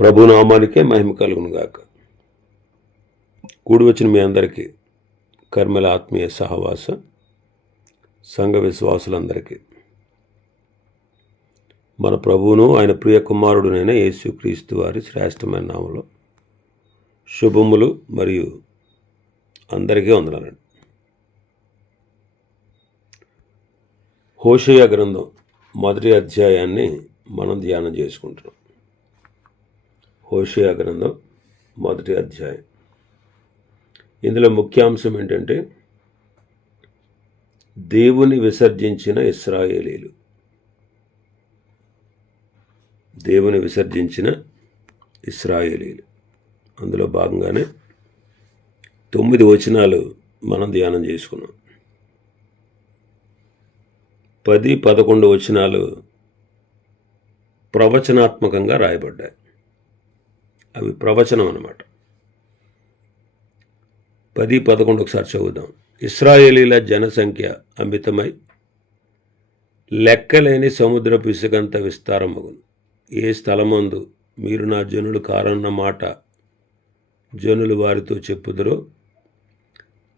ప్రభునామానికే మహిమ కలుగునుగాక. కూడి వచ్చిన మీ అందరికీ కర్మల ఆత్మీయ సహవాస సంఘ విశ్వాసులందరికీ మన ప్రభువును ఆయన ప్రియ కుమారుడునైన యేసుక్రీస్తు వారి శ్రేష్టమైన నామములో శుభములు మరియు అందరికీ వందనాలండి. హోషేయ గ్రంథం మొదటి అధ్యాయాన్ని మనం ధ్యానం చేసుకుంటున్నాం. హోషేయ గ్రంథం మొదటి అధ్యాయం. ఇందులో ముఖ్యాంశం ఏంటంటే దేవుని విసర్జించిన ఇశ్రాయేలీలు. దేవుని విసర్జించిన ఇశ్రాయేలీలు. అందులో భాగంగానే 9 వచనాలు మనం ధ్యానం చేసుకున్నాం. 10, 11 వచనాలు ప్రవచనాత్మకంగా రాయబడ్డాయి. అవి ప్రవచనం అన్నమాట. 10, 11 ఒకసారి చదువుదాం. ఇశ్రాయేలీల జనసంఖ్య అమితమై లెక్కలేని సముద్రపు ఇసుకంత విస్తారమగును. ఏ స్థలమందు మీరు నా జనులు కారన్న మాట జనులు వారితో చెప్పుదురో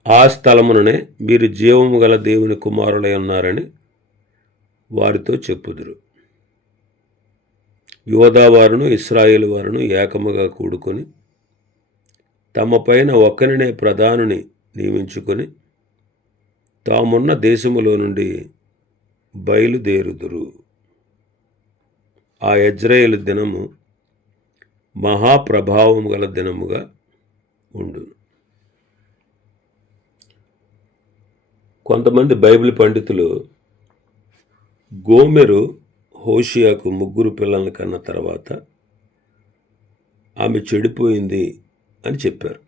ఆ స్థలముననే మీరు జీవము గల దేవుని కుమారులై ఉన్నారని వారితో చెప్పుదురు. యోధా వారును ఇశ్రాయేలు వారును ఏకముగా కూడుకొని తమ పైన ఒక్కనినే ప్రధానుని నియమించుకొని తామున్న దేశములో నుండి బయలుదేరుదురు. ఆ యజ్రేలు దినము మహాప్రభావం గల దినముగా ఉండును. కొంతమంది బైబిల్ పండితులు గోమెరు హోషేయకు 3 పిల్లలను కన్న తర్వాత ఆమె చెడిపోయింది అని చెప్పారు.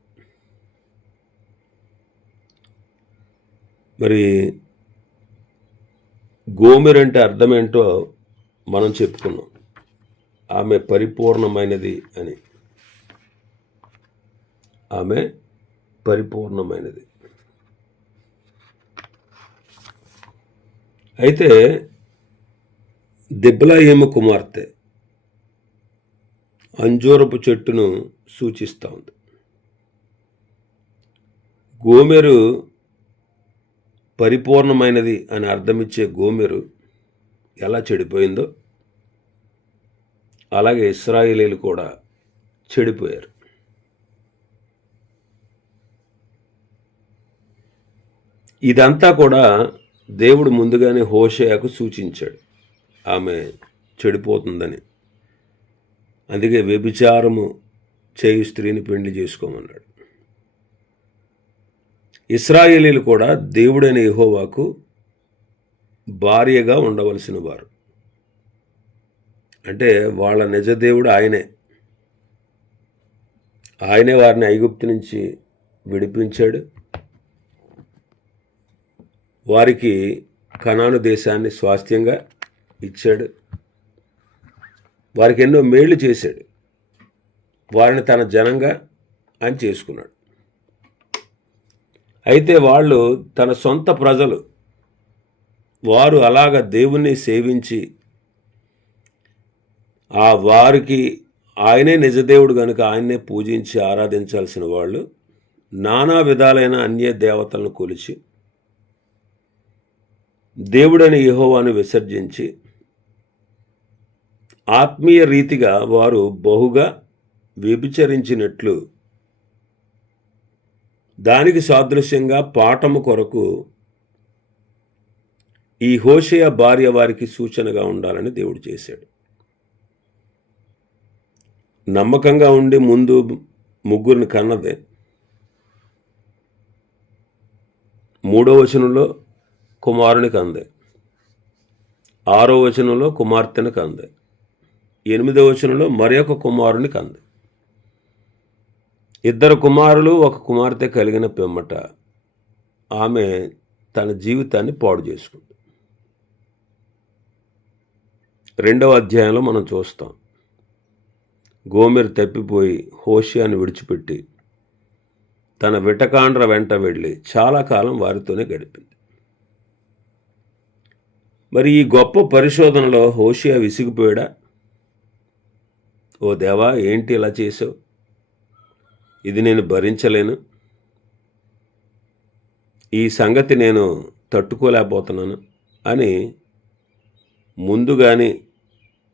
మరి గోమెరు అంటే అర్థం ఏంటో మనం చెప్పుకున్నాం. ఆమె పరిపూర్ణమైనది అని. ఆమె పరిపూర్ణమైనది. అయితే దెబ్లాయేము కుమార్తె అంజూరపు చెట్టును సూచిస్తూ ఉంది. గోమెరు పరిపూర్ణమైనది అని అర్థమిచ్చే గోమెరు ఎలా చెడిపోయిందో అలాగే ఇశ్రాయేలీలు కూడా చెడిపోయారు. ఇదంతా కూడా దేవుడు ముందుగానే హోషేయకు సూచించాడు ఆమె చెడిపోతుందని. అందుకే వ్యభిచారము చేయు స్త్రీని పెళ్లి చేసుకోమన్నాడు. ఇశ్రాయేలీలు కూడా దేవుడైన యెహోవాకు భార్యగా ఉండవలసిన వారు. అంటే వాళ్ళ నిజ దేవుడు ఆయనే. ఆయనే వారిని ఐగుప్తు నుంచి విడిపించాడు. వారికి కనాను దేశాన్ని స్వాస్థ్యంగా ఇచ్చాడు. వారికి ఎన్నో మేళ్లు చేశాడు. వారిని తన జనంగా ఆయన చేసుకున్నాడు. అయితే వాళ్ళు తన సొంత ప్రజలు. వారు అలాగ దేవుణ్ణి సేవించి వారికి ఆయనే నిజదేవుడు కనుక ఆయన్నే పూజించి ఆరాధించాల్సిన వాళ్ళు నానా విధాలైన అన్య దేవతలను కొలిచి దేవుడైన యెహోవాను విసర్జించి ఆత్మీయ రీతిగా వారు బహుగా వ్యభిచరించినట్లు దానికి సాదృశ్యంగా పాఠము కొరకు ఈ హోషేయ భార్య వారికి సూచనగా ఉండాలని దేవుడు చేశాడు. నమ్మకంగా ఉండి ముందు 3 కన్నదే 3వ వచనంలో కుమారుని కందే, 6వ వచనంలో కుమార్తెను కందే, 8వ వచనంలో మరొక కుమారుని కందే. 2 కుమారులు 1 కుమార్తె కలిగిన పిమ్మట ఆమె తన జీవితాన్ని పాడు చేసుకుంది. 2వ అధ్యాయంలో మనం చూస్తాం. గోమెరు తప్పిపోయి హోషేయను విడిచిపెట్టి తన విటకాండ్ర వెంట వెళ్ళి చాలా కాలం వారితోనే గడిపింది. మరి ఈ గొప్ప పరిశోధనలో హోషేయ విసిగిపోయాడా? ఓ దేవా, ఏంటి ఇలా చేసావు, ఇది నేను భరించలేను, ఈ సంగతి నేను తట్టుకోలేకపోతున్నాను అని ముందు కానీ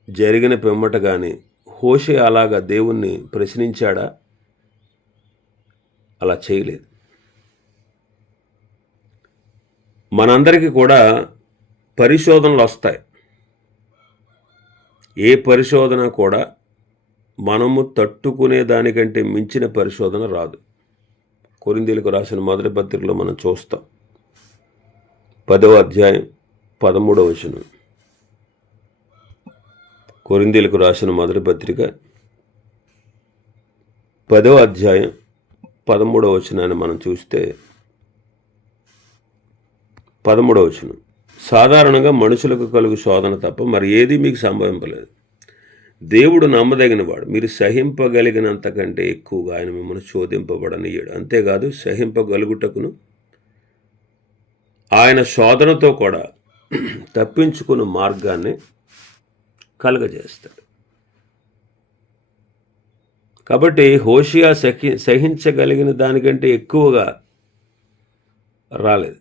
జరిగిన పిమ్మట కానీ హోషేయ అలాగా దేవుణ్ణి ప్రశ్నించాడా? అలా చేయలేదు. మనందరికీ కూడా పరిశోధనలు వస్తాయి. ఏ పరిశోధన కూడా మనము తట్టుకునే దానికంటే మించిన పరిశోధన రాదు. కొరింథీయులకు రాసిన మొదటి పత్రికలో మనం చూస్తాం. 10వ అధ్యాయం 13వ వచనం. కొరింథీయులకు రాసిన మొదటి పత్రిక 10వ అధ్యాయం 13వ వచనాన్ని మనం చూస్తే 13వ వచనం, సాధారణంగా మనుషులకు కలుగు శోధన తప్ప మరి ఏది మీకు సంభవింపలేదు. దేవుడు నమ్మదగినవాడు, మీరు సహింపగలిగినంత కంటే ఎక్కువగా ఆయన మిమ్మల్ని శోధింపబడనియ్యాడు. అంతేకాదు, సహింపగలుగుటకును ఆయన శోధనతో కూడా తప్పించుకున్న మార్గాన్ని కలుగజేస్తాడు. కాబట్టి హోషేయ సహించగలిగిన దానికంటే ఎక్కువగా రాలేదు.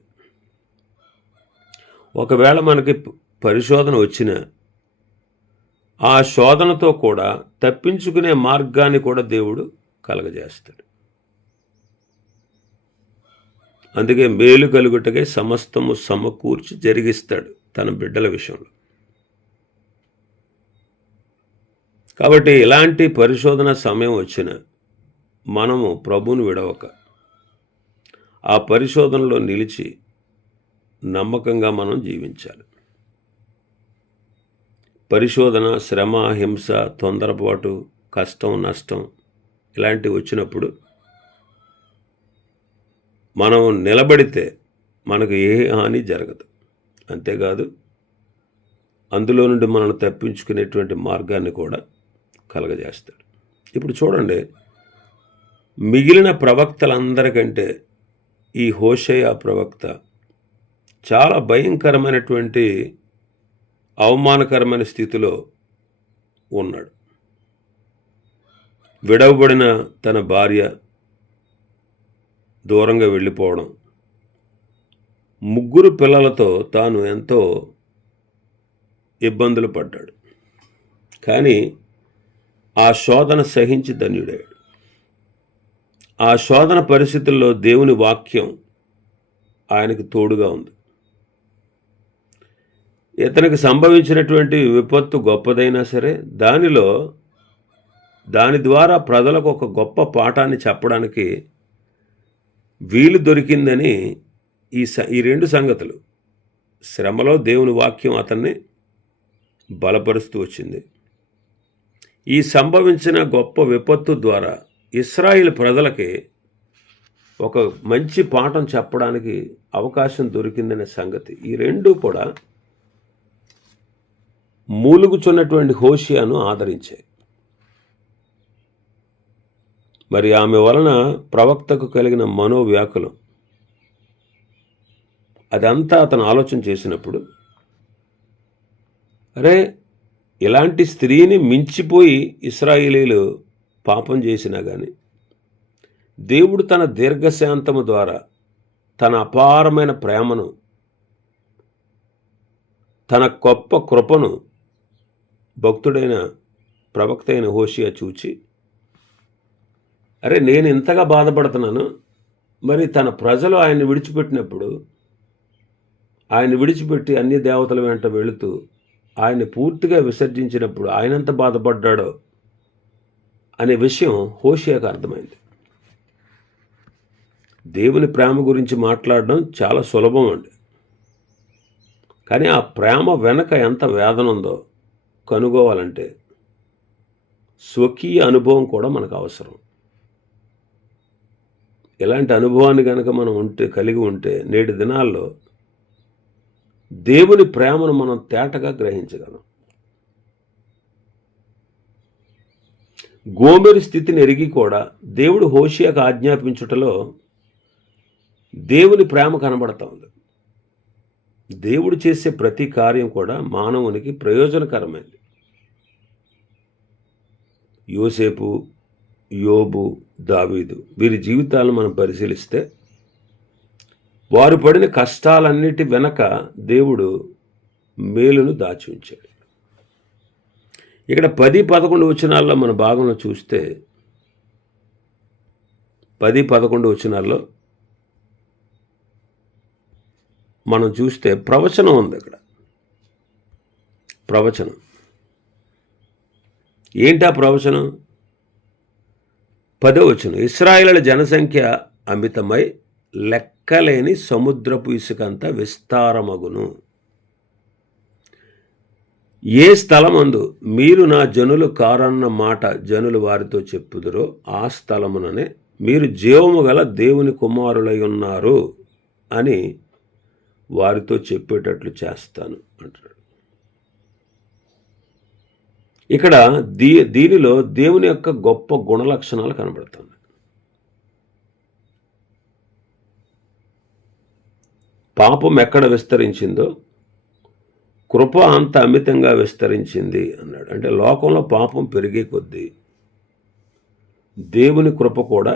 ఒకవేళ మనకి పరిశోధన వచ్చినా ఆ శోధనతో కూడా తప్పించుకునే మార్గాన్ని కూడా దేవుడు కలగజేస్తాడు. అందుకే మేలు కలుగుటకే సమస్తము సమకూర్చి జరిగిస్తాడు తన బిడ్డల విషయంలో. కాబట్టి ఇలాంటి పరిశోధన సమయం వచ్చిన మనము ప్రభువును విడవక ఆ పరిశోధనలో నిలిచి నమ్మకంగా మనం జీవించాలి. పరిశోధన, శ్రమ, హింస, తొందరపాటు, కష్టం, నష్టం ఇలాంటివి వచ్చినప్పుడు మనం నిలబడితే మనకు ఏ హాని జరగదు. అంతేకాదు, అందులో నుండి మనల్ని తప్పించుకునేటువంటి మార్గాన్ని కూడా కలగజేస్తాడు. ఇప్పుడు చూడండి, మిగిలిన ప్రవక్తలందరికంటే ఈ హోషేయ ప్రవక్త చాలా భయంకరమైనటువంటి అవమానకరమైన స్థితిలో ఉన్నాడు. విడవబడిన తన భార్య దూరంగా వెళ్ళిపోవడం, 3 పిల్లలతో తాను ఎంతో ఇబ్బందులు పడ్డాడు. కానీ ఆ శోధన సహించి ధన్యుడయ్యాడు. ఆ శోధన పరిస్థితుల్లో దేవుని వాక్యం ఆయనకు తోడుగా ఉంది. ఇతనికి సంభవించినటువంటి విపత్తు గొప్పదైనా సరే దాని ద్వారా ప్రజలకు ఒక గొప్ప పాఠాన్ని చెప్పడానికి వీలు దొరికిందని ఈ 2 సంగతులు, శ్రమలో దేవుని వాక్యం అతన్ని బలపరుస్తూ వచ్చింది. ఈ సంభవించిన గొప్ప విపత్తు ద్వారా ఇశ్రాయేలు ప్రజలకి ఒక మంచి పాఠం చెప్పడానికి అవకాశం దొరికిందనే సంగతి, ఈ 2 కూడా మూలుగుచున్నటువంటి హోషేయను ఆదరించాయి. మరి ఆమె వలన ప్రవక్తకు కలిగిన మనోవ్యాకులం అదంతా అతను ఆలోచన చేసినప్పుడు, అరే, ఇలాంటి స్త్రీని మించిపోయి ఇశ్రాయేలీలు పాపం చేసినా కానీ దేవుడు తన దీర్ఘశాంతము ద్వారా తన అపారమైన ప్రేమను, తన గొప్ప కృపను భక్తుడైన ప్రవక్త అయిన హోషేయ చూచి, అరే, నేను ఇంతగా బాధపడుతున్నాను, మరి తన ప్రజలు ఆయన్ని విడిచిపెట్టినప్పుడు, ఆయన విడిచిపెట్టి అన్ని దేవతల వెంట వెళుతూ ఆయన్ని పూర్తిగా విసర్జించినప్పుడు ఆయన ఎంత బాధపడ్డాడో అనే విషయం హోషేయకు అర్థమైంది. దేవుని ప్రేమ గురించి మాట్లాడడం చాలా సులభం అండి, కానీ ఆ ప్రేమ వెనక ఎంత వేదన ఉందో కనుగోవాలంటే స్వకీయ అనుభవం కూడా మనకు అవసరం. ఇలాంటి అనుభవాన్ని కనుక మనం కలిగి ఉంటే నేటి దినాల్లో దేవుని ప్రేమను మనం తేటగా గ్రహించగలం. గోమెరు స్థితిని ఎరిగి కూడా దేవుడు హోషేయకు ఆజ్ఞాపించుటలో దేవుని ప్రేమ కనబడతా ఉంది. దేవుడు చేసే ప్రతి కార్యం కూడా మానవునికి ప్రయోజనకరమైనది. యోసేపు, యోబు, దావీదు వీరి జీవితాలను మనం పరిశీలిస్తే వారు పడిన కష్టాలన్నిటి వెనక దేవుడు మేలును దాచి ఉంచాడు. ఇక్కడ 10-11 వచనాల్లో మన భాగంలో చూస్తే 10-11 వచనాల్లో మనం చూస్తే ప్రవచనం ఉంది. అక్కడ ప్రవచనం ఏంటా ప్రవచనం? 10వ వచనం, ఇశ్రాయేలుల జనసంఖ్య అమితమై లెక్కలేని సముద్రపు ఇసుకంత విస్తారమగును. ఏ స్థలమందు మీరు నా జనులు కారన్న మాట జనులు వారితో చెప్పుదురో ఆ స్థలముననే మీరు జీవము గల దేవుని కుమారులై ఉన్నారు అని వారితో చెప్పేటట్లు చేస్తాను అంటున్నాడు. ఇక్కడ దీనిలో దేవుని యొక్క గొప్ప గుణలక్షణాలు కనబడుతున్నాయి. పాపం ఎక్కడ విస్తరించిందో కృప అంత అమితంగా విస్తరించింది అన్నాడు. అంటే లోకంలో పాపం పెరిగే కొద్దీ దేవుని కృప కూడా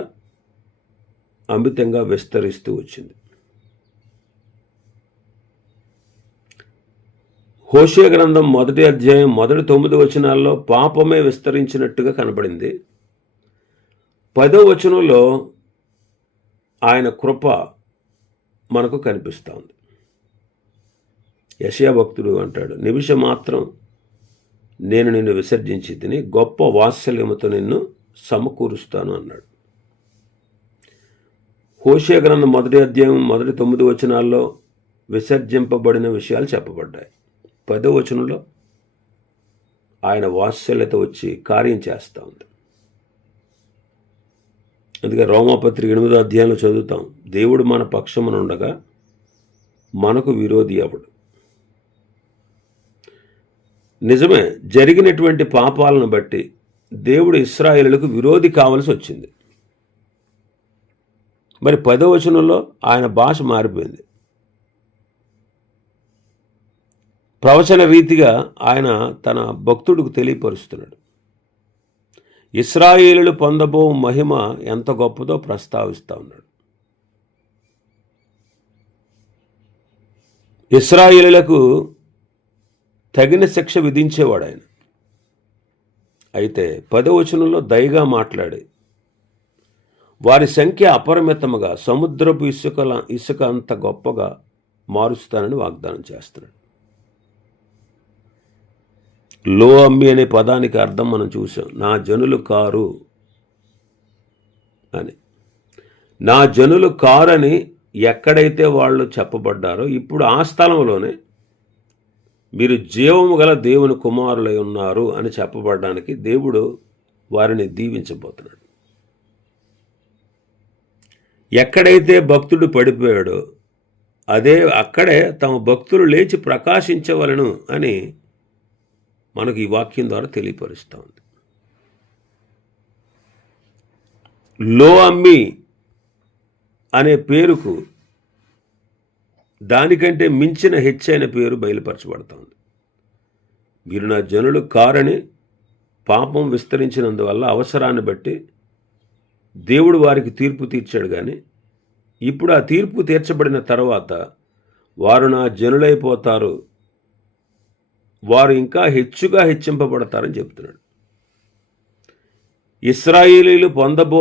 అమితంగా విస్తరిస్తూ వచ్చింది. హోషేయ గ్రంథం 1వ అధ్యాయం 9 వచనాల్లో పాపమే విస్తరించినట్టుగా కనబడింది. 10వ వచనంలో ఆయన కృప మనకు కనిపిస్తూ ఉంది. యెషయా భక్తుడు అంటాడు, నిమిషం మాత్రం నేను నిన్ను విసర్జించి తిని గొప్ప వాత్సల్యముతో నిన్ను సమకూరుస్తాను అన్నాడు. హోషేయ గ్రంథం 1వ అధ్యాయం 9 వచనాల్లో విసర్జింపబడిన విషయాలు చెప్పబడ్డాయి. 10వ వచనంలో ఆయన వాత్సల్యత వచ్చి కార్యం చేస్తూ ఉంది. అందుకే రోమాపత్రిక 8వ అధ్యాయంలో చదువుతాం, దేవుడు మన పక్షమున ఉండగా మనకు విరోధి ఎవడు. నిజమే, జరిగినటువంటి పాపాలను బట్టి దేవుడు ఇశ్రాయేలులకు విరోధి కావాల్సి వచ్చింది. మరి 10వ వచనంలో ఆయన భాష మారిపోయింది. ప్రవచన రీతిగా ఆయన తన భక్తుడికి తెలియపరుస్తున్నాడు. ఇశ్రాయేలులు పొందబో మహిమ ఎంత గొప్పదో ప్రస్తావిస్తూ ఉన్నాడు. ఇశ్రాయేలులకు తగిన శిక్ష విధించేవాడు ఆయన. అయితే 10వ వచనంలో దయగా మాట్లాడి వారి సంఖ్య అపరిమితముగా సముద్రపు ఇసుక అంత గొప్పగా మారుస్తానని వాగ్దానం చేస్తున్నాడు. లో అమ్మి అనే పదానికి అర్థం మనం చూసాం, నా జనులు కారు అని. నా జనులు కారని ఎక్కడైతే వాళ్ళు చెప్పబడ్డారో ఇప్పుడు ఆ స్థలంలోనే మీరు జీవము గల దేవుని కుమారులై ఉన్నారు అని చెప్పబడడానికి దేవుడు వారిని దీవించబోతున్నాడు. ఎక్కడైతే భక్తుడు పడిపోయాడో అక్కడే తమ భక్తులు లేచి ప్రకాశించవలను అని మనకు ఈ వాక్యం ద్వారా తెలియపరుస్తూ ఉంది. లో అమ్మి అనే పేరుకు దానికంటే మించిన హెచ్చైన పేరు బయలుపరచబడుతోంది. మీరు నా జనులు కారని పాపం విస్తరించినందువల్ల అవసరాన్ని బట్టి దేవుడు వారికి తీర్పు తీర్చాడు. కానీ ఇప్పుడు ఆ తీర్పు తీర్చబడిన తర్వాత వారు నా జనులైపోతారు, వారు ఇంకా హెచ్చుగా హెచ్చింపబడతారని చెప్తున్నాడు. ఇశ్రాయేలీలు పొందబో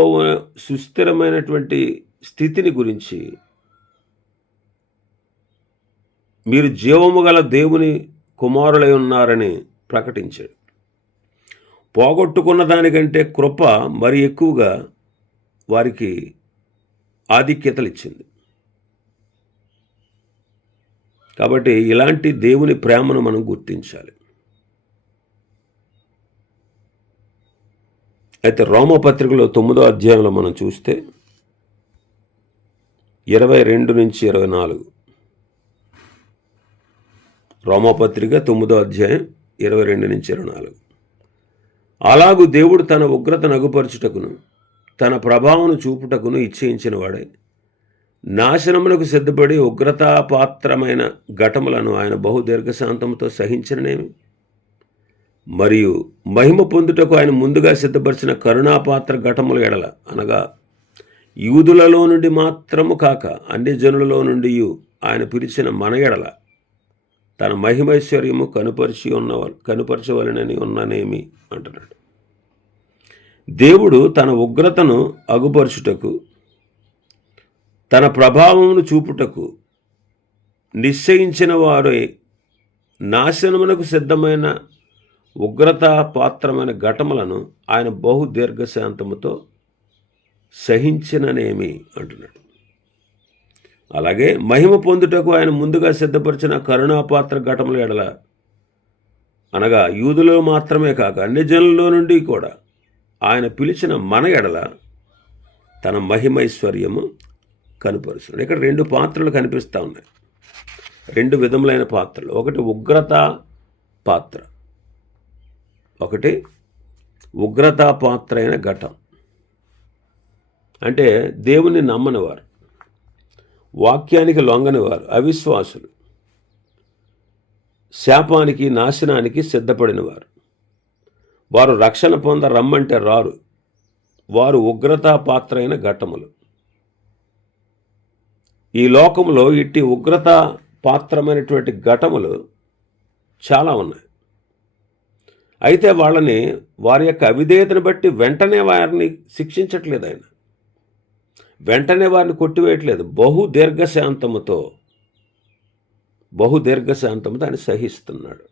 సుస్థిరమైనటువంటి స్థితిని గురించి మీరు జీవము గల దేవుని కుమారులై ఉన్నారని ప్రకటించాడు. పోగొట్టుకున్న దానికంటే కృప మరి ఎక్కువగా వారికి ఆధిక్యతలు ఇచ్చింది. కాబట్టి ఇలాంటి దేవుని ప్రేమను మనం గుర్తించాలి. అయితే రోమపత్రికలో 9వ అధ్యాయంలో మనం చూస్తే 22 నుంచి 24, రోమపత్రిక 9వ అధ్యాయం 22 నుంచి 24, అలాగూ దేవుడు తన ఉగ్రత నగుపరచుటకును తన ప్రభావమును చూపుటకును ఇచ్ఛయించిన వాడే నాశనమునకు సిద్ధపడి ఉగ్రతాపాత్రమైన ఘటములను ఆయన బహుదీర్ఘశాంతముతో సహించిననేమి. మరియు మహిమ పొందుటకు ఆయన ముందుగా సిద్ధపరిచిన కరుణాపాత్ర ఘటముల ఎడల, అనగా యూదులలో నుండి మాత్రము కాక అన్ని జనులలో నుండి ఆయన పిలిచిన మన ఎడల తన మహిమైశ్వర్యము కనుపరచవలనని ఉన్ననేమి అంటున్నాడు. దేవుడు తన ఉగ్రతను అగుపరుచుటకు, తన ప్రభావమును చూపుటకు నిశ్చయించిన వారే నాశనమునకు సిద్ధమైన ఉగ్రతాపాత్రమైన ఘటములను ఆయన బహు దీర్ఘశాంతముతో సహించిననేమి అంటున్నాడు. అలాగే మహిమ పొందుటకు ఆయన ముందుగా సిద్ధపరిచిన కరుణాపాత్ర ఘటముల ఎడల, అనగా యూదులో మాత్రమే కాక అన్ని జనుల్లో నుండి కూడా ఆయన పిలిచిన మన ఎడల తన మహిమైశ్వర్యము కనుపరుస్తున్నాడు. ఇక్కడ 2 పాత్రలు కనిపిస్తూ ఉన్నాయి, 2 విధములైన పాత్రలు. ఒకటి ఉగ్రత పాత్ర, ఒకటి ఉగ్రతా పాత్ర అయిన ఘటం. అంటే దేవుని నమ్మనివారు, వాక్యానికి లొంగనివారు, అవిశ్వాసులు, శాపానికి నాశనానికి సిద్ధపడినవారు, వారు రక్షణ పొంద రమ్మంటే రారు, వారు ఉగ్రతా పాత్ర అయిన ఘటములు. ఈ లోకంలో ఇట్టి ఉగ్రతా పాత్రమైనటువంటి ఘటములు చాలా ఉన్నాయి. అయితే వాళ్ళని వారి యొక్క అవిధేయతను బట్టి వెంటనే వారిని శిక్షించట్లేదు, ఆయన వెంటనే వారిని కొట్టివేయట్లేదు. బహు దీర్ఘశాంతముతో ఆయన సహిస్తున్నాడు.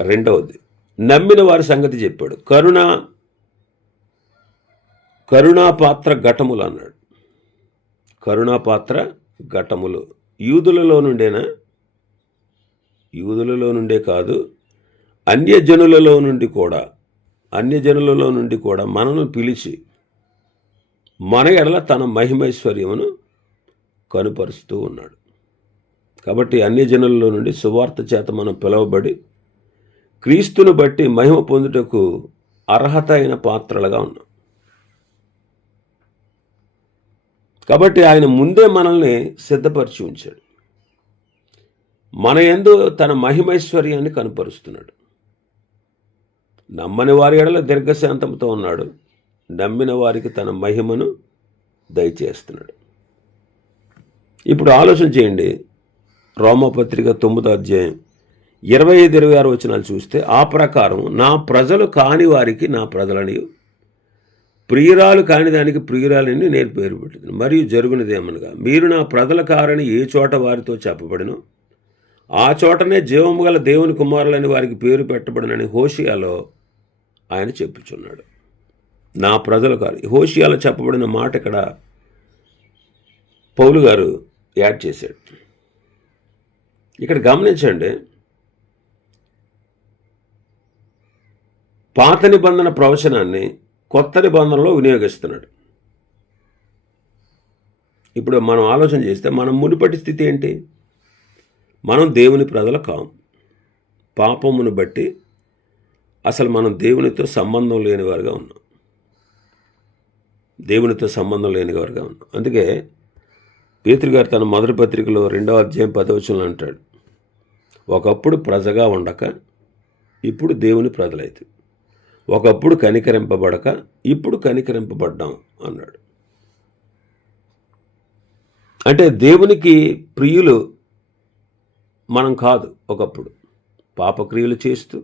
రెండవది, నమ్మిన వారి సంగతి చెప్పాడు. కరుణాపాత్ర ఘటములు అన్నాడు. కరుణాపాత్ర ఘటములు యూదులలో నుండేనా? యూదులలో నుండే కాదు, అన్యజనులలో నుండి కూడా మనను పిలిచి మన ఎడల తన మహిమైశ్వర్యమును కనుపరుస్తూ ఉన్నాడు. కాబట్టి అన్యజనులలో నుండి సువార్త చేత మనం పిలువబడి క్రీస్తును బట్టి మహిమ పొందుటకు అర్హత అయిన పాత్రలుగా ఉన్నాం. కాబట్టి ఆయన ముందే మనల్ని సిద్ధపరిచి ఉంచాడు. మన యందు తన మహిమైశ్వర్యాన్ని కనుపరుస్తున్నాడు. నమ్మని వారి ఎడల దీర్ఘశాంతంతో ఉన్నాడు, నమ్మిన వారికి తన మహిమను దయచేస్తున్నాడు. ఇప్పుడు ఆలోచన చేయండి. రోమాపత్రిక 9వ అధ్యాయం 25-26 వచనాలు చూస్తే, ఆ ప్రకారం నా ప్రజలు కాని వారికి నా ప్రజలని, ప్రియురాలు కాని దానికి ప్రియురాలని నేను పేరు పెట్టింది. మరియు జరుగునదేమనగా, మీరు నా ప్రజల కారని ఏ చోట వారితో చెప్పబడినో ఆ చోటనే జీవము గల దేవుని కుమారులని వారికి పేరు పెట్టబడినని హోషియాలో ఆయన చెప్పుచున్నాడు. నా ప్రజలు కాదు. హోషియాలో చెప్పబడిన మాట ఇక్కడ పౌలు గారు యాడ్ చేశాడు. ఇక్కడ గమనించండి, పాత నిబంధన ప్రవచనాన్ని కొత్త నిబంధనలో వినియోగిస్తున్నాడు. ఇప్పుడు మనం ఆలోచన చేస్తే మనం మునుపటి స్థితి ఏంటి? మనం దేవుని ప్రజలు కాము. పాపమును బట్టి అసలు మనం దేవునితో సంబంధం లేనివారుగా ఉన్నాం. అందుకే పేతురు గారు తన మొదటి పత్రికలో 2వ అధ్యాయం 10వ వచనంలో అంటాడు, ఒకప్పుడు ప్రజగా ఉండక ఇప్పుడు దేవుని ప్రజలైతే, ఒకప్పుడు కనికరింపబడక ఇప్పుడు కనికరింపబడ్డాం అన్నాడు. అంటే దేవునికి ప్రియులు మనం కాదు. ఒకప్పుడు పాపక్రియలు చేస్తూ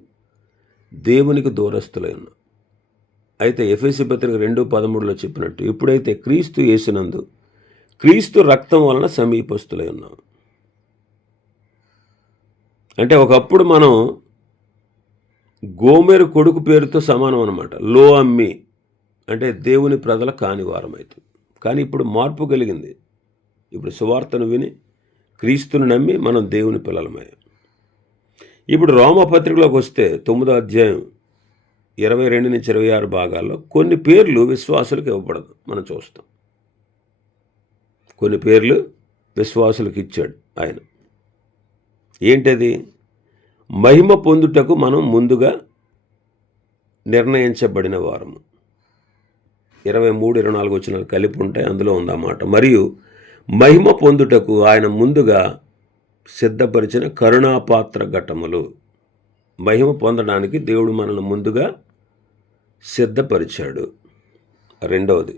దేవునికి దూరస్తులై ఉన్నాం. అయితే ఎఫెసీ పత్రిక 2:13లో చెప్పినట్టు, ఇప్పుడైతే క్రీస్తు యేసునందు క్రీస్తు రక్తం వలన సమీపస్తులై ఉన్నాం. అంటే ఒకప్పుడు మనం గోమెరు కొడుకు పేరుతో సమానం అన్నమాట. లో అమ్మి అంటే దేవుని ప్రజల కానివారం అవుతుంది. కానీ ఇప్పుడు మార్పు కలిగింది. ఇప్పుడు సువార్తను విని క్రీస్తును నమ్మి మనం దేవుని పిల్లలమయ్యాం. ఇప్పుడు రోమపత్రికలోకి వస్తే 9వ అధ్యాయం 22-26 భాగాల్లో కొన్ని పేర్లు విశ్వాసులకు ఇవ్వబడదు. మనం చూస్తాం, కొన్ని పేర్లు విశ్వాసులకు ఇచ్చాడు ఆయన. ఏంటది? మహిమ పొందుటకు మనం ముందుగా నిర్ణయించబడిన వారము. 23-24 వచనాలు కలిపి ఉంటాయి, అందులో ఉందన్నమాట. మరియు మహిమ పొందుటకు ఆయన ముందుగా సిద్ధపరిచిన కరుణాపాత్ర ఘటములు. మహిమ పొందడానికి దేవుడు మనల్ని ముందుగా సిద్ధపరిచాడు. రెండవది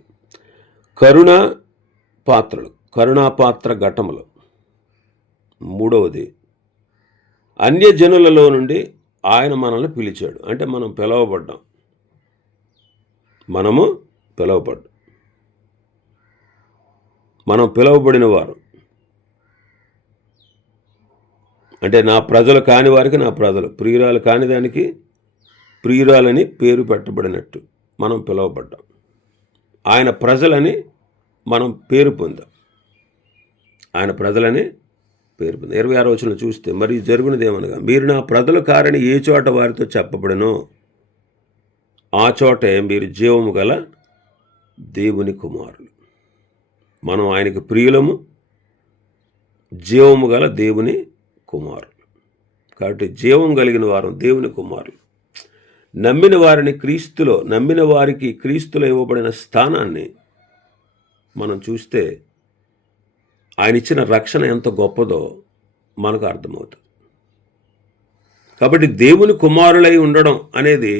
కరుణాపాత్ర ఘటములు. మూడవది అన్యజనులలో నుండి ఆయన మనల్ని పిలిచాడు. అంటే మనం పిలవబడ్డాం. మనం పిలవబడిన వారు. అంటే నా ప్రజలు కాని వారికి నా ప్రజలు, ప్రియురాలు కాని దానికి ప్రియురాలని పేరు పెట్టబడినట్టు మనం పిలవబడ్డాం. ఆయన ప్రజలని మనం పేరు పొందాం. 26వ వచనం చూస్తే, మరి జరుగునదేమనగా మీరు నా ప్రజలు కారని ఏ చోట వారితో చెప్పబడనో ఆ చోటే మీరు జీవము గల దేవుని కుమారులు. మనం ఆయనకి ప్రియులము, జీవము గల దేవుని కుమారులు. కాబట్టి జీవం కలిగిన వారు దేవుని కుమారులు. నమ్మిన వారికి క్రీస్తులో ఇవ్వబడిన స్థానాన్ని మనం చూస్తే ఆయన ఇచ్చిన రక్షణ ఎంత గొప్పదో మనకు అర్థమవుతుంది. కాబట్టి దేవుని కుమారులై ఉండడం అనేది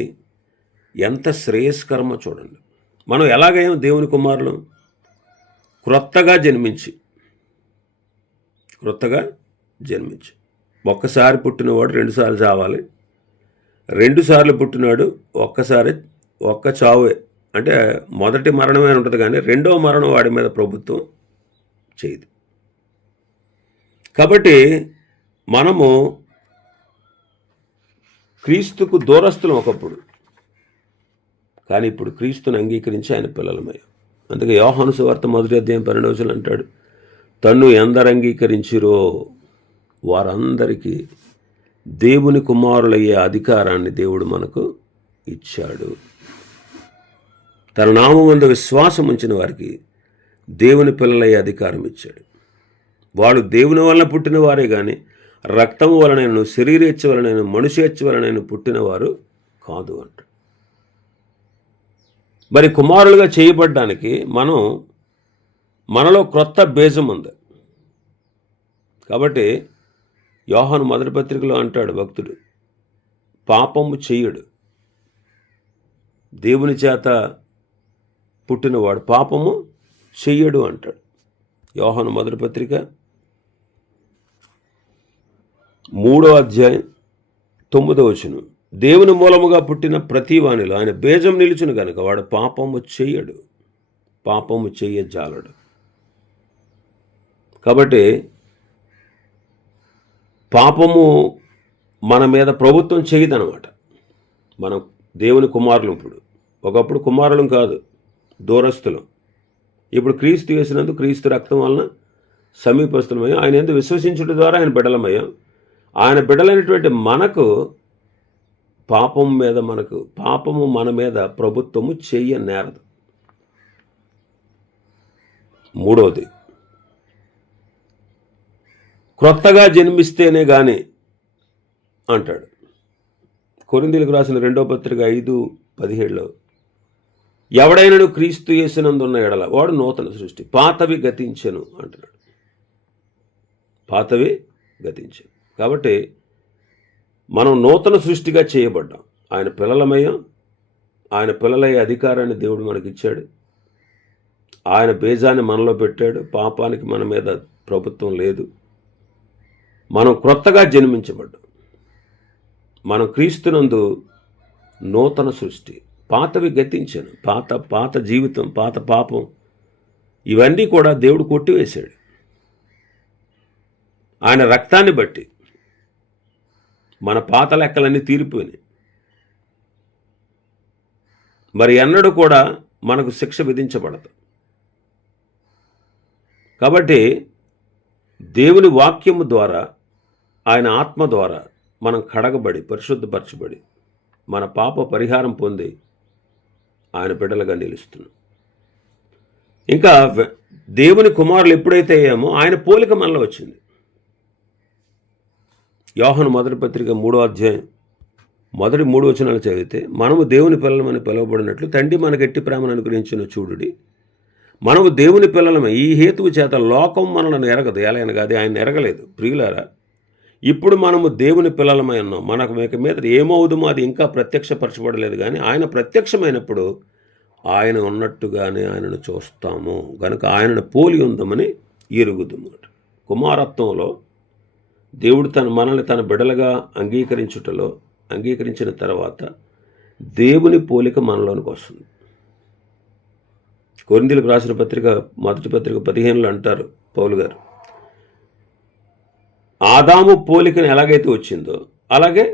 ఎంత శ్రేయస్కరమో చూడండి. మనం ఎలాగైనా దేవుని కుమారులు క్రొత్తగా జన్మించి ఒక్కసారి పుట్టినవాడు 2 సార్లు చావాలి. 2 సార్లు పుట్టినాడు ఒక్క చావే. అంటే మొదటి మరణమే ఉంటుంది, కానీ రెండవ మరణం వాడి మీద ప్రభుత్వం చేయదు. కాబట్టి మనము క్రీస్తుకు దూరస్తులం ఒకప్పుడు, కానీ ఇప్పుడు క్రీస్తుని అంగీకరించి ఆయన పిల్లలమయ్యాం. అందుకే యోహాను సువార్త 1వ అధ్యాయం 12వ వచనం అంటాడు, తన్ను ఎందరు అంగీకరించిరో వారందరికీ దేవుని కుమారులయ్యే అధికారాన్ని దేవుడు మనకు ఇచ్చాడు. తన నామమందు విశ్వాసం ఉంచిన వారికి దేవుని పిల్లలయ్యే అధికారం ఇచ్చాడు. వాడు దేవుని వలన పుట్టిన వారే కానీ రక్తము వలనైన, శరీరేచ్ఛ వలనైన, మనుష్యేచ్ఛ వలనైన పుట్టినవారు కాదు అంట. మరి కుమారులుగా చేయబడ్డానికి మనలో క్రొత్త బీజం ఉంది. కాబట్టి యోహాను 1వ పత్రికలో అంటాడు భక్తుడు, పాపము చెయ్యడు. దేవుని చేత పుట్టినవాడు పాపము చెయ్యడు అంటాడు. యోహాను 1వ పత్రిక 3వ అధ్యాయం 9వ వచనం, దేవుని మూలముగా పుట్టిన ప్రతి వానిలో ఆయన బీజం నిలుచును కనుక వాడు పాపము చెయ్యజాలడు. కాబట్టి పాపము మన మీద ప్రభుత్వం చేయదనమాట. మనం దేవుని కుమారులు. ఒకప్పుడు కుమారులం కాదు, దూరస్తులం. ఇప్పుడు క్రీస్తు యేసునందు క్రీస్తు రక్తం వలన సమీపస్తులమయ్యాం. ఆయన యందు విశ్వసించుట ద్వారా ఆయన బిడ్డలమయ్యాం. ఆయన బిడ్డలైనటువంటి మనకు పాపము మన మీద ప్రభుత్వము చెయ్యనేరదు. మూడవది, క్రొత్తగా జన్మిస్తేనే గాని అంటాడు. కొరింథీయులకు రాసిన 2వ పత్రిక 5:17లో, ఎవడైనను క్రీస్తు యేసునందున్న ఎడల వాడు నూతన సృష్టి, పాతవి గతించెను అంటున్నాడు. కాబట్టి మనం నూతన సృష్టిగా చేయబడ్డాం. ఆయన పిల్లలమయ్యాం. ఆయన పిల్లలయ్యే అధికారాన్ని దేవుడు మనకిచ్చాడు. ఆయన బీజాన్ని మనలో పెట్టాడు. పాపానికి మన మీద ప్రభుత్వం లేదు. మనం క్రొత్తగా జన్మించబడ్డాం. మనం క్రీస్తునందు నూతన సృష్టి. పాతవి గతించాను. పాత జీవితం, పాత పాపం, ఇవన్నీ కూడా దేవుడు కొట్టివేశాడు. ఆయన రక్తాన్ని బట్టి మన పాత లెక్కలన్నీ తీరిపోయినాయి. మరి ఎన్నడూ కూడా మనకు శిక్ష విధించబడదు. కాబట్టి దేవుని వాక్యము ద్వారా, ఆయన ఆత్మ ద్వారా మనం కడగబడి, పరిశుద్ధపరచబడి, మన పాప పరిహారం పొంది ఆయన బిడ్డలుగా నిలుస్తున్నాం. ఇంకా దేవుని కుమారులు ఎప్పుడైతే అయ్యామో ఆయన పోలిక మనలో వచ్చింది. యోహాను 1వ పత్రిక 3వ అధ్యాయం మొదటి 3 వచనాలు చదివితే, మనము దేవుని పిల్లలమని పిలువబడినట్లు తండ్రి మనకు ఎట్టి ప్రేమను అనుగ్రహించిన చూడుడి, మనము దేవుని పిల్లలమే. ఈ హేతువు చేత లోకం మనలను ఎరగదు. ఎలాగనగా అది ఆయన ఎరగలేదు. ప్రియులారా, ఇప్పుడు మనము దేవుని పిల్లలమై ఉన్నాం. మనకు మీద ఏమవుదుమో అది ఇంకా ప్రత్యక్షపరచబడలేదు, కానీ ఆయన ప్రత్యక్షమైనప్పుడు ఆయన ఉన్నట్టుగానే ఆయనను చూస్తాము, కనుక ఆయనను పోలి ఉందామని ఎరుగుదుము. కుమారత్వంలో దేవుడు మనల్ని తన బిడ్డలుగా అంగీకరించిన తర్వాత దేవుని పోలిక మనలోనికి వస్తుంది. కొరింథీయులకు రాసిన పత్రిక మొదటి పత్రిక 15లో అంటారు పౌలు గారు, ఆదాము పోలికను ఎలాగైతే వచ్చిందో అలాగే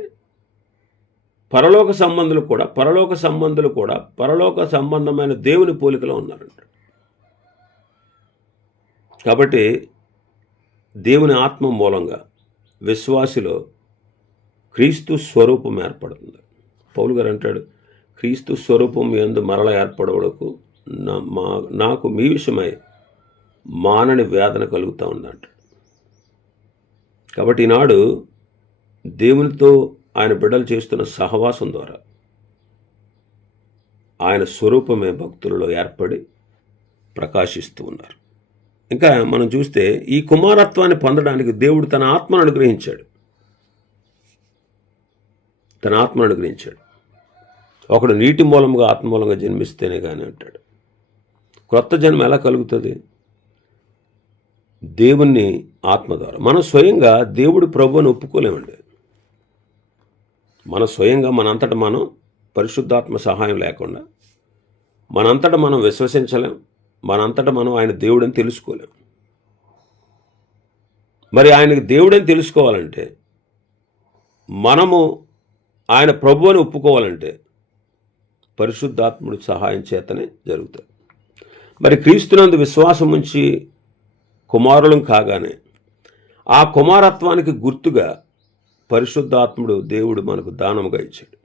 పరలోక సంబంధులు కూడా పరలోక సంబంధమైన దేవుని పోలికలో ఉన్నారంట. కాబట్టి దేవుని ఆత్మ మూలంగా విశ్వాసిలో క్రీస్తు స్వరూపం ఏర్పడుతుంది. పౌలు గారు అంటాడు, క్రీస్తు స్వరూపం యందు మరల ఏర్పడవడకు నాకు మీ విషయమై మానని వేదన కలుగుతూ ఉందంట. కాబట్టి ఈనాడు దేవునితో ఆయన బిడ్డలు చేస్తున్న సహవాసం ద్వారా ఆయన స్వరూపమే భక్తులలో ఏర్పడి ప్రకాశిస్తూ ఉన్నారు. ఇంకా మనం చూస్తే ఈ కుమారత్వాన్ని పొందడానికి దేవుడు తన ఆత్మను అనుగ్రహించాడు. ఒకడు నీటి మూలంగా ఆత్మ మూలంగా జన్మిస్తేనే కానీ అంటాడు. క్రొత్త జన్మ ఎలా కలుగుతుంది? దేవుణ్ణి ఆత్మ ద్వారా. మనం స్వయంగా దేవుడి ప్రభువుని ఒప్పుకోలేమండి. మనంతట మనం పరిశుద్ధాత్మ సహాయం లేకుండా మనంతట మనం విశ్వసించలేం, మనంతట మనం ఆయన దేవుడని తెలుసుకోలేం. మరి ఆయనకి దేవుడని తెలుసుకోవాలంటే, మనము ఆయన ప్రభువుని ఒప్పుకోవాలంటే పరిశుద్ధాత్ముడి సహాయం చేతనే జరుగుతుంది. మరి క్రీస్తునందు విశ్వాసం ఉంచి కుమారులం కాగానే ఆ కుమారత్వానికి గుర్తుగా పరిశుద్ధాత్ముడు దేవుడు మనకు దానముగా ఇచ్చాడు.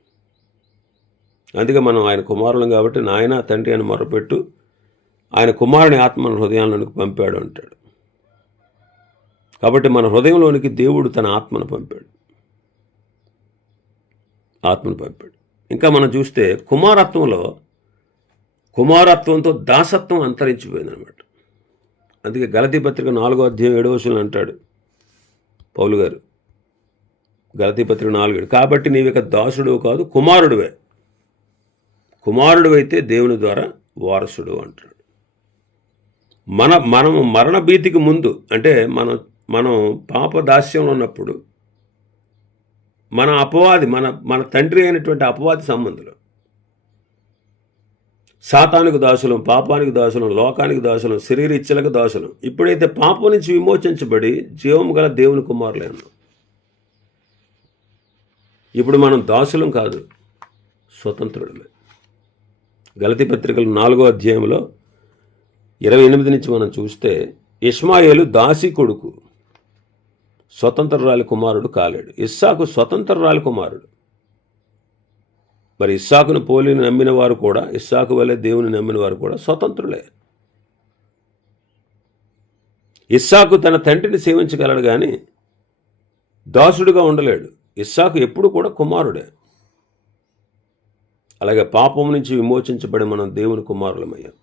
అందుకే మనం ఆయన కుమారులం కాబట్టి నాయన తండ్రి అని మొరపెట్టు, ఆయన కుమారుని ఆత్మను హృదయంలోనికి పంపాడు అంటాడు. కాబట్టి మన హృదయంలోనికి దేవుడు తన ఆత్మను పంపాడు. ఇంకా మనం చూస్తే కుమారత్వంతో దాసత్వం అంతరించిపోయిందనమాట. అందుకే గలతీ పత్రిక 4వ అధ్యాయం 7వ వచనం అంటాడు పౌలు గారు, గలతీ పత్రిక 4:7, కాబట్టి నీవిక దాసుడు కాదు కుమారుడువైతే దేవుని ద్వారా వారసుడు అంటాడు. మనము మరణ భీతికి ముందు, అంటే మనం పాప దాస్యంలో ఉన్నప్పుడు మన అపవాది మన తండ్రి అయినటువంటి అపవాది సంబంధులు, సాతానికి దాసులం, పాపానికి దాసులం, లోకానికి దాసులం, శరీర ఇచ్చలకు దాసులం. ఇప్పుడైతే పాపం నుంచి విమోచించబడి జీవం గల దేవుని కుమారులే ఉన్నాం. ఇప్పుడు మనం దాసులం కాదు, స్వతంత్రులమే. గలతీ పత్రికలు 4వ అధ్యాయంలో 28 నుంచి మనం చూస్తే, ఇష్మాయేలు దాసి కొడుకు, స్వతంత్రురాలి కుమారుడు కాలేడు. ఇస్సాకు స్వతంత్రురాలి కుమారుడు. మరి ఇస్సాకును పోలి నమ్మిన వారు కూడా, ఇస్సాకు వలె దేవుని నమ్మిన వారు కూడా స్వతంత్రులే. ఇస్సాకు తన తండ్రిని సేవించగలడు కానీ దాసుడుగా ఉండలేడు. ఇస్సాకు ఎప్పుడు కూడా కుమారుడే. అలాగే పాపం నుంచి విమోచించబడి మనం దేవుని కుమారులమయ్యాం.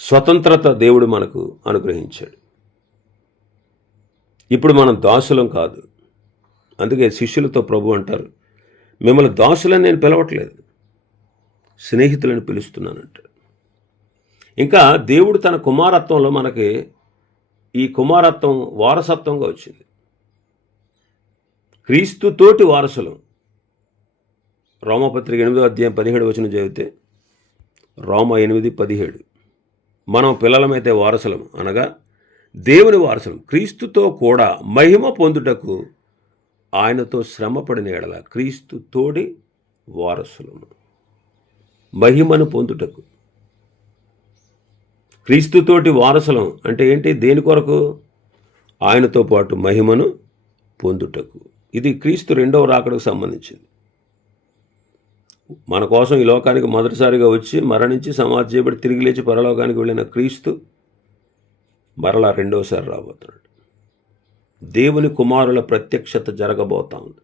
స్వతంత్రత దేవుడు మనకు అనుగ్రహించాడు. ఇప్పుడు మనం దాసులం కాదు. అందుకే శిష్యులతో ప్రభు అంటారు, మిమ్మల్ని దాసులని నేను పిలవట్లేదు, స్నేహితులను పిలుస్తున్నానంటాడు. ఇంకా దేవుడు తన కుమారత్వంలో మనకి ఈ కుమారత్వం వారసత్వంగా వచ్చింది. క్రీస్తుతోటి వారసులం. రోమపత్రిక 8వ అధ్యాయం 17 వచనం చదివితే, రోమ 8:17, మనం పిల్లలమైతే వారసులం, అనగా దేవుని వారసులం, క్రీస్తుతో కూడా మహిమ పొందుటకు ఆయనతో శ్రమపడిన ఎడల క్రీస్తు తోడి వారసులము. మహిమను పొందుటకు క్రీస్తుతోటి వారసులం అంటే ఏంటి? దేని కొరకు? ఆయనతో పాటు మహిమను పొందుటకు. ఇది క్రీస్తు 2వ రాకడకు సంబంధించింది. మన కోసం ఈ లోకానికి మొదటిసారిగా వచ్చి మరణించి సమాధి చేయబడి తిరిగి లేచి పరలోకానికి వెళ్ళిన క్రీస్తు మరలా 2వసారి రాబోతున్నాడు. దేవుని కుమారుల ప్రత్యక్షత జరగబోతా ఉంది.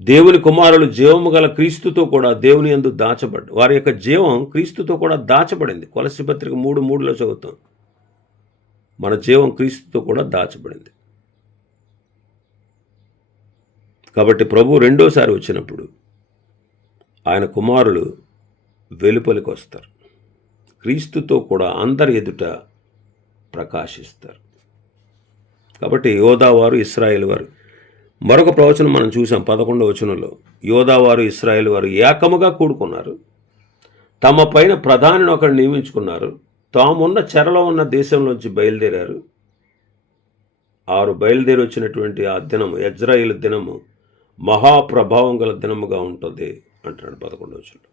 దేవుని కుమారులు జీవము గల క్రీస్తుతో కూడా దేవుని యందు దాచబడ్డ వారి యొక్క జీవం క్రీస్తుతో కూడా దాచబడింది. కొలస్సీ పత్రిక 3:3లో చదువుతాం. మన జీవం క్రీస్తుతో కూడా దాచబడింది. కాబట్టి ప్రభు రెండోసారి వచ్చినప్పుడు ఆయన కుమారులు వెలుపలికి వస్తారు, క్రీస్తుతో కూడా అందరి ఎదుట ప్రకాశిస్తారు. కాబట్టి యోధావారు, ఇశ్రాయేలు వారు, మరొక ప్రవచనం మనం చూసాం 11వ వచనంలో, యోధావారు, ఇశ్రాయేలు వారు ఏకముగా కూడుకున్నారు, తమ పైన ప్రధానిని ఒకరు నియమించుకున్నారు, తామున్న చెరలో ఉన్న దేశంలోంచి బయలుదేరారు. 6 బయలుదేరి వచ్చినటువంటి ఆ దినము, యజ్రాయేలు దినము, మహాప్రభావం గల దినముగా ఉంటుంది అంటున్నాడు 11వ వచనంలో.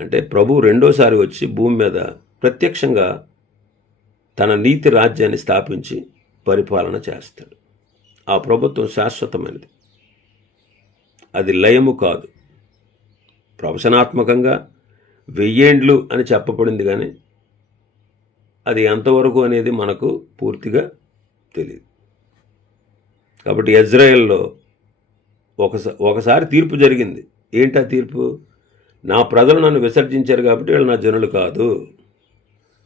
అంటే ప్రభు రెండోసారి వచ్చి భూమి మీద ప్రత్యక్షంగా తన నీతి రాజ్యాన్ని స్థాపించి పరిపాలన చేస్తాడు. ఆ ప్రభుత్వం శాశ్వతమైనది, అది లయము కాదు. ప్రవచనాత్మకంగా 1000 ఏండ్లు అని చెప్పబడింది, కానీ అది ఎంతవరకు అనేది మనకు పూర్తిగా తెలియదు. కాబట్టి ఇజ్రాయెల్లో ఒకసారి తీర్పు జరిగింది. ఏంటా తీర్పు? నా ప్రజలు నన్ను విసర్జించారు కాబట్టి వీళ్ళు నా జనులు కాదు,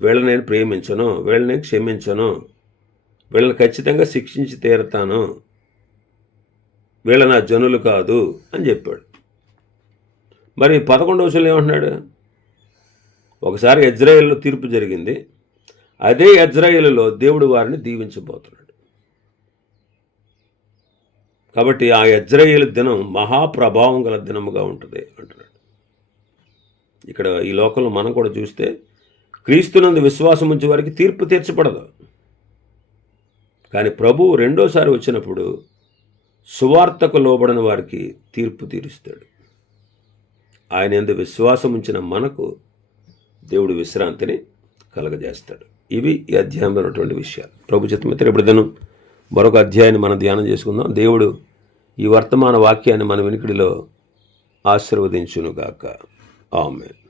వీళ్ళని నేను ప్రేమించను, వీళ్ళని నేను క్షమించను, వీళ్ళని ఖచ్చితంగా శిక్షించి తీరుతాను, వీళ్ళ నా జనులు కాదు అని చెప్పాడు. మరి 11వ వచనంలో ఏమంటున్నాడు? ఒకసారి ఇజ్రాయెల్లో తీర్పు జరిగింది, అదే ఇజ్రాయెలులో దేవుడు వారిని దీవించబోతున్నాడు. కాబట్టి ఆ ఇజ్రాయేలు దినం మహాప్రభావం గల దినముగా ఉంటుంది అంటున్నాడు. ఇక్కడ ఈ లోకంలో మనం కూడా చూస్తే క్రీస్తునందు విశ్వాసం ఉంచే వారికి తీర్పు తీర్చబడదు, కానీ ప్రభువు రెండోసారి వచ్చినప్పుడు సువార్తకు లోబడిన వారికి తీర్పు తీరుస్తాడు. ఆయన యందు విశ్వాసం ఉంచిన మనకు దేవుడు విశ్రాంతిని కలగజేస్తాడు. ఇవి ఈ అధ్యాయంలో ఉన్నటువంటి విషయాలు. ప్రభు చిత్తమైతే రేపటి దినం మరొక అధ్యాయాన్ని మనం ధ్యానం చేసుకుందాం. దేవుడు ఈ వర్తమాన వాక్యాన్ని మన వినికిడిలో ఆశీర్వదించునుగాక. ఆమేన్.